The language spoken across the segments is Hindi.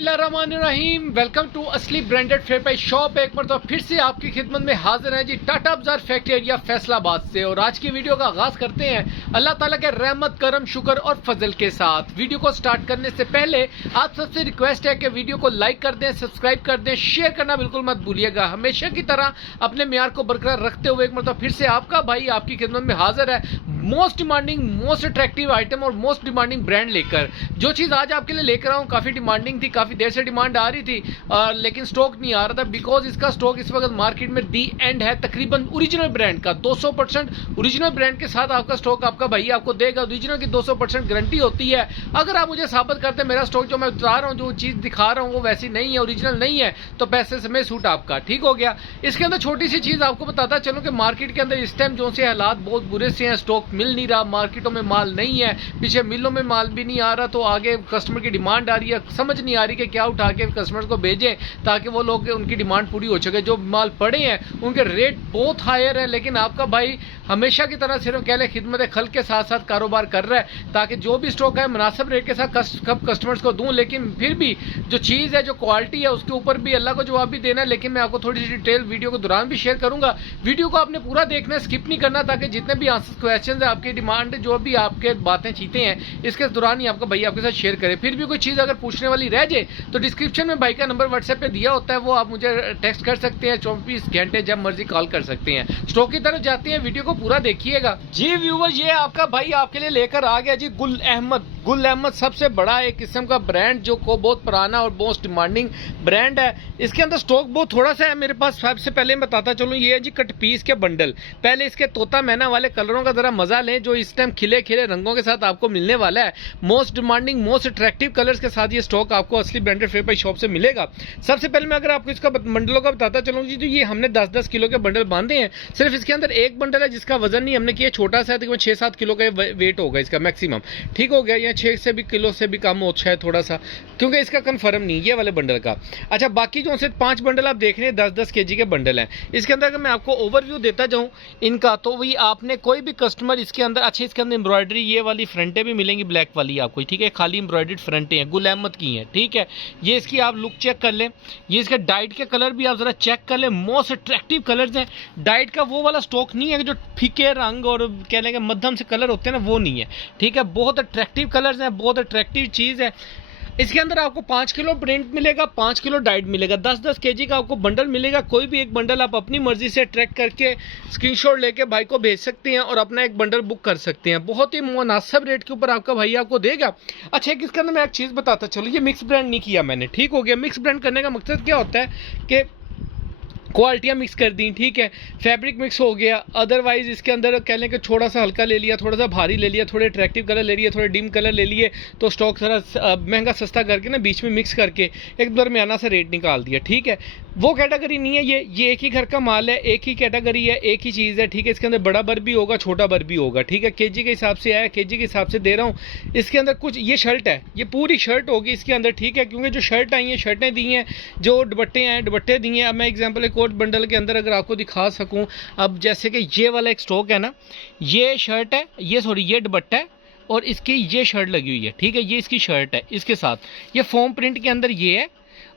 बिस्मिल्लाहिर्रहमानिर्रहीम। वेलकम टू असली ब्रांडेड फेयर प्राइस शॉप। एक बार तो फिर से आपकी खिदमत में हाजिर है जी टाटा बाजार फैक्ट्री एरिया फैसलाबाद से। और आज की वीडियो का आगाज करते हैं अल्लाह ताला के रहमत करम शुक्र और फजल के साथ। वीडियो को स्टार्ट करने से पहले आप सबसे रिक्वेस्ट है कि वीडियो को लाइक कर दें, सब्सक्राइब कर दें, शेयर करना बिल्कुल मत भूलिएगा। हमेशा की तरह अपने म्यार को बरकरार रखते हुए एक बार फिर से आपका भाई आपकी खिदमत में हाजिर है most demanding, most attractive item और मोस्ट डिमांडिंग ब्रांड लेकर। जो चीज आज आपके लिए लेकर आऊं काफी डिमांडिंग थी, काफी देर से डिमांड आ रही थी लेकिन स्टॉक नहीं आ रहा था बिकॉज इसका स्टॉक इस वक्त मार्केट में दी एंड है। तकरीबन ओरिजिनल ब्रांड का 200% ओरिजिनल ब्रांड के साथ आपका स्टॉक आपका भाई आपको देगा। ओरिजिनल की 200% गारंटी होती है। अगर आप मुझे साबित करते हैं मेरा स्टॉक जो मैं बता रहा हूं, जो चीज दिखा रहा हूं वो वैसी नहीं है, ओरिजिनल नहीं है, तो पैसे समय सूट आपका। ठीक हो गया। इसके अंदर छोटी सी चीज आपको बताता चलो कि मार्केट के अंदर इस टाइम जो से हालात बहुत बुरे से हैं, स्टॉक मिल नहीं रहा, मार्केटों में माल नहीं है, पीछे मिलों में माल भी नहीं आ रहा, तो आगे कस्टमर की डिमांड आ रही है। समझ नहीं आ रही कि क्या उठा के कस्टमर को भेजें ताकि वो लोग उनकी डिमांड पूरी हो सके। जो माल पड़े हैं उनके रेट बहुत हायर है, लेकिन आपका भाई हमेशा की तरह सिर्फ कह ले खिदमत खल के साथ साथ कारोबार कर रहा है ताकि जो भी स्टॉक है मुनासिब रेट के साथ कस्टमर्स को दूं। लेकिन फिर भी जो चीज है, जो क्वालिटी है, उसके ऊपर भी अल्लाह को जवाब भी देना है। लेकिन मैं आपको थोड़ी सी डिटेल वीडियो के दौरान भी शेयर करूंगा। वीडियो को आपने पूरा देखना है, स्किप नहीं करना, ताकि जितने भी आंसर क्वेश्चन है, आपकी डिमांड, जो भी आपके बातें चीतें हैं, इसके दौरान ही आपका भाई आपके साथ शेयर करे। फिर भी कोई चीज अगर पूछने वाली रह जाए तो डिस्क्रिप्शन में भाई का नंबर व्हाट्सएप पे दिया होता है, वो आप मुझे टेक्स्ट कर सकते हैं। 24 घंटे जब मर्जी कॉल कर सकते हैं। स्टॉक की तरफ जाते हैं, वीडियो को पूरा देखिएगा जी व्यूअर। ये आपका भाई आपके लिए लेकर आ गया जी गुल अहमद। गुल अहमद सबसे बड़ा एक किस्म का ब्रांड जो को बहुत पुराना और मोस्ट डिमांडिंग ब्रांड है। इसके अंदर स्टॉक बहुत थोड़ा सा है मेरे पास। सबसे पहले मैं बताता चलूं, ये है जी कट पीस के बंडल। पहले इसके तोता मैना वाले कलरों का जरा मजा लें, जो इस टाइम खिले खिले रंगों के साथ आपको मिलने वाला है। Most demanding, most attractive colours के साथ ये स्टॉक आपको असली ब्रांडेड फेयर प्राइस शॉप से मिलेगा। सबसे पहले मैं अगर आपको इसका बंडलों का बताता चलूं जी, तो ये हमने 10-10 किलो के बंडल बांधे हैं। सिर्फ इसके अंदर एक बंडल है जिसका वजन नहीं हमने किया, छोटा सा है, तकरीबन 6-7 किलो का वेट होगा इसका मैक्सिमम। ठीक हो गया, या 6 से भी किलो से भी कम हो शायद थोड़ा सा, क्योंकि इसका कंफर्म नहीं ये वाले बंडल का। अच्छा, बाकी जो 5 बंडल आप देख रहे हैं 10-10 केजी के बंडल हैं। इसके अंदर अगर मैं आपको ओवरव्यू देता जाऊं इनका, तो वही आपने कोई भी कस्टमर इसके अंदर, अच्छा इसके अंदर एम्ब्रॉयडरी ये वाली फ्रंटें भी मिलेंगी ब्लैक वाली आपको, ठीक है, खाली एम्ब्रॉयडर्ड फ्रंटें हैं, गुल अहमद की हैं। ठीक है, ये इसकी आप लुक चेक कर लें, ये इसके डाइट के कलर भी आप जरा चेक कर लें, मोस्ट अट्रैक्टिव कलर्स हैं। डाइट का वो वाला स्टॉक नहीं है कि जो फीके रंग और कह लेंगे मध्यम से कलर होते हैं ना, वो नहीं है। ठीक है, बहुत अट्रैक्टिव कलर्स हैं, बहुत अट्रैक्टिव चीज है। इसके अंदर आपको 5 किलो प्रिंट मिलेगा, 5 किलो डाइट मिलेगा, 10-10 केजी का आपको बंडल मिलेगा। कोई भी एक बंडल आप अपनी मर्जी से ट्रैक करके स्क्रीनशॉट लेके भाई को भेज सकते हैं और अपना एक बंडल बुक कर सकते हैं। बहुत ही मुनासिब रेट के ऊपर आपका भाई आपको देगा। अच्छा, इसके अंदर मैं एक चीज बताता चलो, ये मिक्स ब्रांड नहीं किया मैंने। ठीक हो गया, मिक्स ब्रांड करने का मकसद क्या होता है कि क्वालिटियाँ मिक्स कर दी, ठीक है, फैब्रिक मिक्स हो गया। अदरवाइज इसके अंदर कह लें कि थोड़ा सा हल्का ले लिया, थोड़ा सा भारी ले लिया, थोड़े अट्रैक्टिव कलर ले लिए, थोड़े डिम कलर ले लिए, तो स्टॉक सारा महंगा सस्ता करके ना बीच में मिक्स करके एक दरमियाना सा रेट निकाल दिया। ठीक है, वो कैटेगरी नहीं है ये एक ही घर का माल है, एक ही कैटेगरी है, एक ही चीज़ है। ठीक है, इसके अंदर बड़ा बर भी होगा, छोटा बर भी होगा। ठीक है, केजी के हिसाब से आया, केजी के हिसाब से दे रहा हूँ। इसके अंदर कुछ ये शर्ट है, ये पूरी शर्ट होगी इसके अंदर। ठीक है, क्योंकि जो शर्ट आई हैं, शर्टें दी हैं, जो दुपट्टे हैं, दुपट्टे दिए हैं। अब मैं एग्जाम्पल एक और बंडल के अंदर अगर आपको दिखा सकूं, अब जैसे कि ये वाला एक स्टॉक है ना, ये शर्ट है, ये सॉरी ये दुपट्टा है और इसकी ये शर्ट लगी हुई है। ठीक है, ये इसकी शर्ट है, इसके साथ ये फोम प्रिंट के अंदर ये है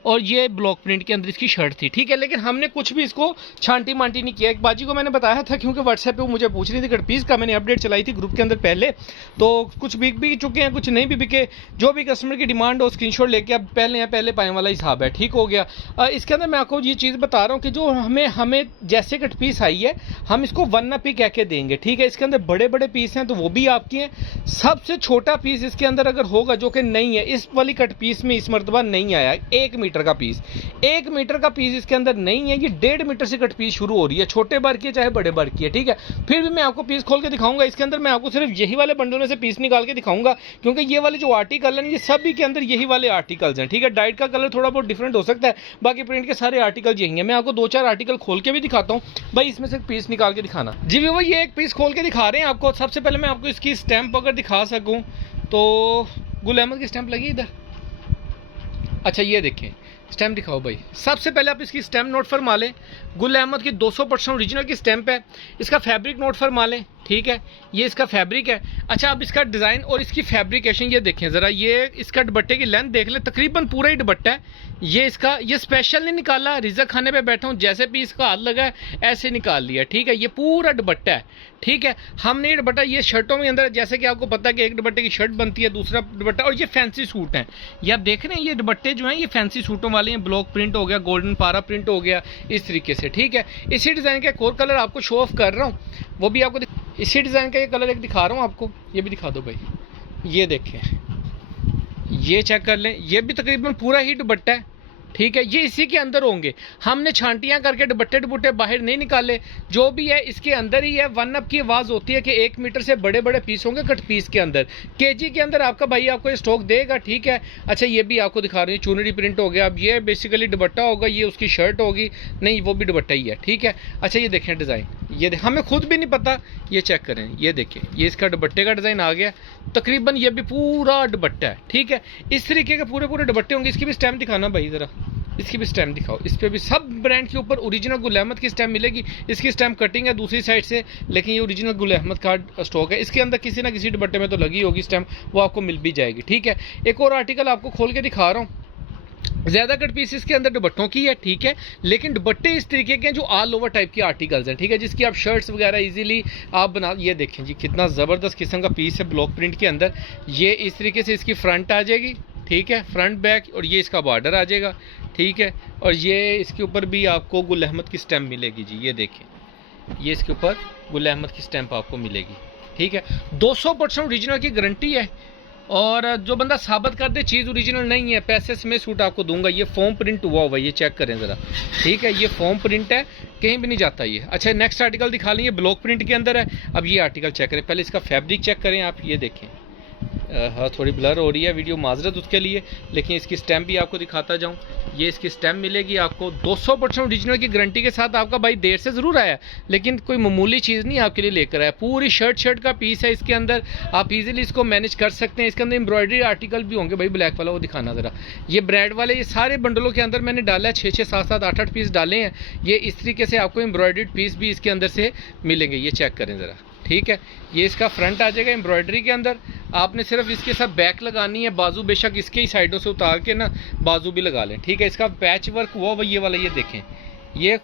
और ये ब्लॉक प्रिंट के अंदर इसकी शर्ट थी। ठीक है, लेकिन हमने कुछ भी इसको छांटी मांटी नहीं किया। एक बाजी को मैंने बताया था क्योंकि व्हाट्सएप पे वो मुझे पूछ रही थी कट पीस का, मैंने अपडेट चलाई थी ग्रुप के अंदर पहले, तो कुछ बिक भी चुके हैं, कुछ नहीं भी बिके। जो भी कस्टमर की डिमांड हो स्क्रीनशॉट लेके अब पहले या पहले पाए वाला हिसाब है। ठीक हो गया। इसके अंदर मैं आपको ये चीज़ बता रहा हूँ कि जो हमें जैसे कट पीस आई है हम इसको 1 पी कह के देंगे। ठीक है, इसके अंदर बड़े बड़े पीस हैं तो वो भी आपकी हैं। सबसे छोटा पीस इसके अंदर अगर होगा, जो कि नहीं है, इस वाली कट पीस में इस मरतबा नहीं आया 1 मीटर का पीस, 1 मीटर का पीस इसके अंदर नहीं है। ये 1.5 मीटर से कट पीस शुरू हो रही है, छोटे बर की है चाहे बड़े बर की है। ठीक है, फिर भी मैं आपको पीस खोल के दिखाऊंगा। इसके अंदर मैं आपको सिर्फ यही वाले बंडल में से पीस निकाल के दिखाऊंगा, क्योंकि ये वाले जो आर्टिकल हैं ये सभी के अंदर यही वाले आर्टिकल्स हैं। ठीक है, डाइट का कलर थोड़ा बहुत डिफरेंट हो सकता है, बाकी प्रिंट के सारे आर्टिकल यही हैं। मैं आपको 2-4 आर्टिकल खोल के भी दिखाता हूँ भाई, इसमें से पीस निकाल के दिखाना जी। वो ये एक पीस खोल के दिखा रहे हैं आपको। सबसे पहले मैं आपको इसकी स्टैंप अगर दिखा सकूँ तो गुल अहमद की स्टैंप लगी इधर। अच्छा, ये देखें, स्टैम्प दिखाओ भाई। सबसे पहले आप इसकी स्टैम्प नोट फरमा लें। गुल अहमद की 200% ओरिजिनल की स्टैम्प है। इसका फैब्रिक नोट फरमा लें। ठीक है, ये इसका फैब्रिक है। अच्छा, अब इसका डिज़ाइन और इसकी फैब्रिकेशन ये देखें ज़रा, ये इसका दुपट्टे की लेंथ देख ले, तकरीबन पूरा ही दुपट्टा है। ये स्पेशल नहीं निकाला, रिज़ा खाने पे बैठा हूँ, जैसे भी इसका हाथ लगा है ऐसे निकाल लिया। ठीक है, ये पूरा दुपट्टा है। ठीक है, हमने ये दुपट्टा, ये शर्टों में अंदर, जैसे कि आपको पता है कि एक दुपट्टे की शर्ट बनती है, दूसरा दुपट्टा, और ये फैंसी सूट हैं। ये आप देख रहे हैं, ये दुपट्टे जो हैं ये फैंसी सूटों वाले हैं। ब्लॉक प्रिंट हो गया, गोल्डन पारा प्रिंट हो गया, इस तरीके से। ठीक है, इसी डिज़ाइन का एक और कलर आपको शो ऑफ कर रहा हूँ, वो भी आपको इसी डिज़ाइन का ये कलर एक दिखा रहा हूँ आपको, ये भी दिखा दो भाई। ये देखें, ये चेक कर लें, ये भी तकरीबन पूरा ही दुपट्टा है। ठीक है, ये इसी के अंदर होंगे। हमने छांटियां करके दुपट्टे बाहर नहीं निकाले, जो भी है इसके अंदर ही है। वन अप की आवाज़ होती है कि 1 मीटर से बड़े बड़े पीस होंगे कट पीस के अंदर। केजी के अंदर आपका भाई आपको ये स्टॉक देगा। ठीक है, अच्छा ये भी आपको दिखा रही है, चुनरी प्रिंट हो गया। अब ये बेसिकली दुपट्टा होगा, ये उसकी शर्ट होगी, नहीं वो भी दुपट्टा ही है। ठीक है, अच्छा ये देखें डिज़ाइन, ये हमें खुद भी नहीं पता, ये चेक करें, ये देखें, ये इसका दुपट्टे का डिज़ाइन आ गया। तकरीबन ये भी पूरा दुपट्टा है। ठीक है, इस तरीके के पूरे पूरे दुपट्टे होंगे। इसकी भी स्टैम्प दिखाना भाई ज़रा, इसकी भी स्टैम्प दिखाओ। इस पर भी सब ब्रांड के ऊपर ओरिजिनल गुल अहमद की स्टैम्प मिलेगी। इसकी स्टैम्प कटिंग है दूसरी साइड से, लेकिन ये ओरिजिनल गुल अहमद का स्टॉक है। इसके अंदर किसी ना किसी दुपट्टे में तो लगी होगी स्टैम्प, वो आपको मिल भी जाएगी। ठीक है, एक और आर्टिकल आपको खोल के दिखा रहा हूँ। ज़्यादा कट पीस इसके अंदर दुपट्टों की है। ठीक है, लेकिन दुपट्टे इस तरीके के हैं जो ऑल ओवर टाइप के आर्टिकल्स हैं। ठीक है, जिसकी आप शर्ट्स वगैरह इजीली आप बना, ये देखें जी कितना ज़बरदस्त किस्म का पीस है ब्लॉक प्रिंट के अंदर। ये इस तरीके से इसकी फ्रंट आ जाएगी। ठीक है, फ्रंट बैक, और ये इसका बॉर्डर आ जाएगा। ठीक है, और ये इसके ऊपर भी आपको गुल अहमद की स्टैम्प मिलेगी जी, ये देखें, ये इसके ऊपर गुल अहमद की स्टैम्प आपको मिलेगी। ठीक है, 200% ओरिजिनल की गारंटी है। और जो बंदा साबित कर दे चीज़ ओरिजिनल नहीं है, पैसे से मैं सूट आपको दूंगा। ये फॉर्म प्रिंट हुआ हुआ है, ये चेक करें ज़रा। ठीक है, ये फॉर्म प्रिंट है, कहीं भी नहीं जाता ये। अच्छा, नेक्स्ट आर्टिकल दिखा लेंगे, ब्लॉक प्रिंट के अंदर है। अब ये आर्टिकल चेक करें, पहले इसका फैब्रिक चेक करें आप, ये देखें। हाँ, थोड़ी ब्लर हो रही है वीडियो, माजरत उसके लिए, लेकिन इसकी स्टैम्प भी आपको दिखाता जाऊँ। ये इसकी स्टैम्प मिलेगी आपको 200% ओरिजिनल की गारंटी के साथ। आपका भाई देर से ज़रूर आया, लेकिन कोई मामूली चीज़ नहीं आपके लिए लेकर आया। पूरी शर्ट का पीस है इसके अंदर, आप इजीली इसको मैनेज कर सकते हैं। इसके अंदर एम्ब्रॉयडरी आर्टिकल भी होंगे भाई, ब्लैक वाला वो दिखाना ज़रा। ये ब्रांड वाले, ये सारे बंडलों के अंदर मैंने डाला है 6-6, 7-7, 8-8 पीस डाले हैं। ये इस तरीके से आपको एम्ब्रॉयडर्ड पीस भी इसके अंदर से मिलेंगे, ये चेक करें ज़रा। ठीक है, ये इसका फ्रंट आ जाएगा एम्ब्रॉयडरी के अंदर। आपने सिर्फ इसके साथ बैक लगानी है, बाजू बेशक इसके ही साइडों से उतार के ना बाजू भी लगा लें। ठीक है, इसका पैच वर्क हुआ हुआ ये वाला, ये देखें, ये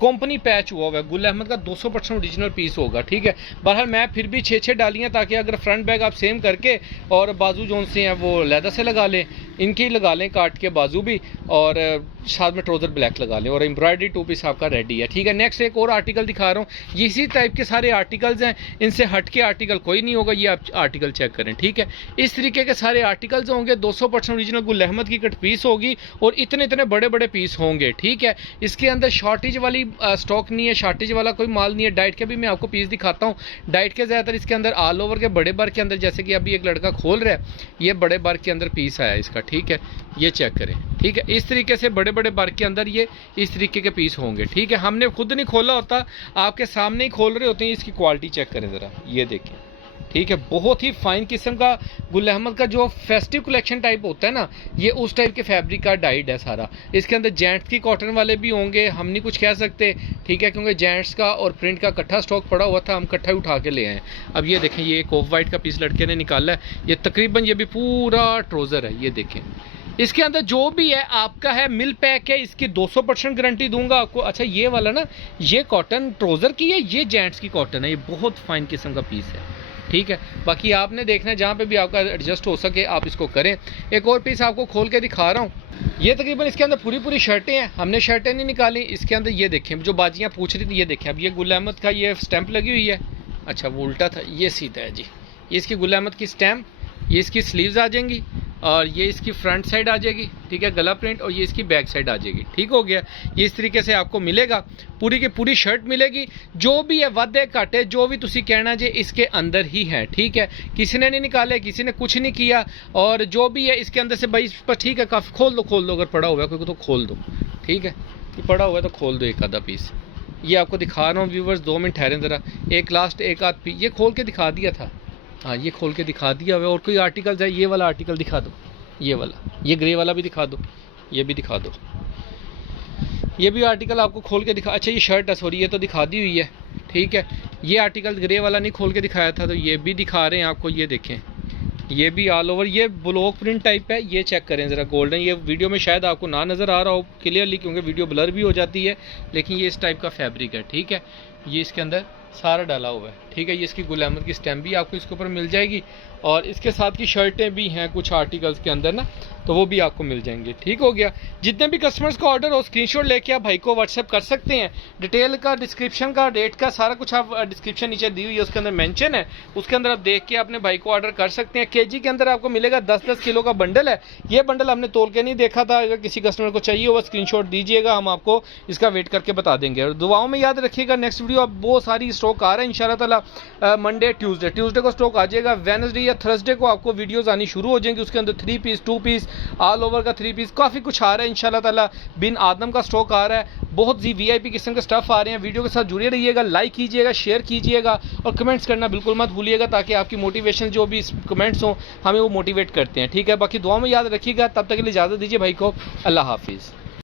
कंपनी पैच हुआ हुआ है, गुल अहमद का 200% ओरिजिनल पीस होगा। ठीक है, बहरहाल मैं फिर भी 6-6 डाली हैं, ताकि अगर फ्रंट बैक आप सेम करके और बाजू जोन से हैं वो लेदर से लगा लें, इनकी लगा लें काट के बाजू भी, और साथ में ट्राउज़र ब्लैक लगा लें, और एम्ब्रॉयडरी 2 पीस आपका रेडी है। ठीक है, नेक्स्ट एक और आर्टिकल दिखा रहा हूँ। ये इसी टाइप के सारे आर्टिकल्स हैं, इनसे हट के आर्टिकल कोई नहीं होगा। ये आप आर्टिकल चेक करें। ठीक है, इस तरीके के सारे आर्टिकल्स होंगे, 200% ओरिजिनल गुल अहमद की कट पीस होगी, और इतने इतने बड़े बड़े पीस होंगे। ठीक है, इसके अंदर शॉर्टेज वाली स्टॉक नहीं है, शॉर्टेज वाला कोई माल नहीं है। डाइट के भी मैं आपको पीस दिखाता हूँ। डाइट के ज़्यादातर इसके अंदर ऑल ओवर के बड़े बार के अंदर, जैसे कि अभी एक लड़का खोल रहा है, ये बड़े बार के अंदर पीस आया इसका। ठीक है, ये चेक करें। ठीक है, इस तरीके से बड़े बड़े बार के अंदर ये इस तरीके के पीस होंगे। ठीक है, हमने खुद नहीं खोला होता, आपके सामने ही खोल रहे होते हैं। इसकी क्वालिटी चेक करें ज़रा, ये देखें। ठीक है, बहुत ही फाइन किस्म का गुल अहमद का जो फेस्टिव कलेक्शन टाइप होता है ना, ये उस टाइप के फैब्रिक का डाइड है सारा। इसके अंदर जेंट्स की कॉटन वाले भी होंगे, हम नहीं कुछ कह सकते। ठीक है, क्योंकि जेंट्स का और प्रिंट का इकट्ठा स्टॉक पड़ा हुआ था, हम इकट्ठा उठा के ले आए। अब ये देखें, ये एक ऑफ वाइट का पीस लड़के ने निकाला है, ये तकरीबन ये भी पूरा ट्राउज़र है, ये देखें। इसके अंदर जो भी है आपका है, मिल पैक है, इसकी 200% गारंटी दूंगा आपको। अच्छा, ये वाला ना, ये कॉटन ट्राउज़र की है, ये जेंट्स की कॉटन है, ये बहुत फाइन किस्म का पीस है। ठीक है, बाकी आपने देखना है जहाँ पे भी आपका एडजस्ट हो सके आप इसको करें। एक और पीस आपको खोल के दिखा रहा हूँ। ये तकरीबन इसके अंदर पूरी शर्टें हैं, हमने शर्टें नहीं निकाली। इसके अंदर ये देखें, जो बाजियाँ पूछ रही थी, ये देखें। अब ये गुल अहमद का ये स्टैंप लगी हुई है। अच्छा, वो उल्टा था, ये सीधा है जी। ये इसकी गुल अहमद की स्टैंप, ये इसकी स्लीव्स आ जाएंगी, और ये इसकी फ्रंट साइड आ जाएगी। ठीक है, गला प्रिंट, और ये इसकी बैक साइड आ जाएगी। ठीक हो गया, ये इस तरीके से आपको मिलेगा। पूरी की पूरी शर्ट मिलेगी, जो भी है वादे घाटे जो भी तुसी कहना जे इसके अंदर ही है। ठीक है, किसी ने नहीं निकाले, किसी ने कुछ नहीं किया, और जो भी है इसके अंदर से भाई पर ठीक है, काफ़ी खोल दो, अगर पड़ा हुआ है कोई तो खोल दो। ठीक है, कि पड़ा हुआ है तो खोल दो एक आधा पीस। ये आपको दिखा रहा हूँ व्यूवर्स, 2 मिनट ठहरें ज़रा। एक लास्ट एक आध पीस ये खोल के दिखा दिया था, हाँ ये खोल के दिखा दिया हुआ। और कोई आर्टिकल है, ये वाला आर्टिकल दिखा दो, ये वाला, ये ग्रे वाला भी दिखा दो, ये भी दिखा दो। ये भी आर्टिकल आपको खोल के दिखा, अच्छा ये शर्ट है, सॉरी ये तो दिखा दी हुई है। ठीक है, ये आर्टिकल ग्रे वाला नहीं खोल के दिखाया था, तो ये भी दिखा रहे हैं आपको। ये देखें, ये भी ऑल ओवर ये ब्लॉक प्रिंट टाइप है। ये चेक करें ज़रा गोल्डन, ये वीडियो में शायद आपको ना नज़र आ रहा हो क्लियरली क्योंकि वीडियो ब्लर भी हो जाती है, लेकिन ये इस टाइप का फैब्रिक है, ठीक है। ये इसके अंदर सारा डाला हुआ है, ठीक है। ये इसकी गुल अहमद की स्टैम्प भी आपको इसके ऊपर मिल जाएगी, और इसके साथ की शर्टें भी हैं कुछ आर्टिकल्स के अंदर ना, तो वो भी आपको मिल जाएंगे, ठीक हो गया। जितने भी कस्टमर्स का ऑर्डर हो स्क्रीनशॉट लेके आप भाई को व्हाट्सएप कर सकते हैं। डिटेल का, डिस्क्रिप्शन का, डेट का सारा कुछ आप डिस्क्रिप्शन नीचे दी हुई है, उसके अंदर मेंशन है, उसके अंदर आप देख के अपने भाई को ऑर्डर कर सकते हैं। केजी के अंदर आपको मिलेगा 10-10 किलो का बंडल है। ये बंडल हमने तोल के नहीं देखा था, अगर किसी कस्टमर को चाहिए होगा स्क्रीनशॉट दीजिएगा, हम आपको इसका वेट करके बता देंगे। और दुआओं में याद रखिएगा, नेक्स्ट वीडियो अब बहुत सारी स्टॉक आ रहा है इंशाल्लाह ताला। मंडे ट्यूसडे को स्टॉक आ जाएगा, वेडनेसडे या थर्सडे को आपको वीडियोस आनी शुरू हो जाएंगी। उसके अंदर 3 पीस 2 पीस ऑल ओवर का 3 पीस काफ़ी कुछ आ रहा है इंशाल्लाह ताला। बिन आदम का स्टॉक आ रहा है, बहुत ही VIP किस्म के स्टफ आ रहे हैं। वीडियो के साथ जुड़े रहिएगा, लाइक कीजिएगा, शेयर कीजिएगा और कमेंट्स करना बिल्कुल मत भूलिएगा, ताकि आपकी मोटिवेशन जो भी कमेंट्स हों हमें वो मोटिवेट करते हैं, ठीक है। बाकी दुआ में याद रखिएगा, तब तक के लिए इजाज़त दीजिए भाई को। अल्लाह हाफिज़।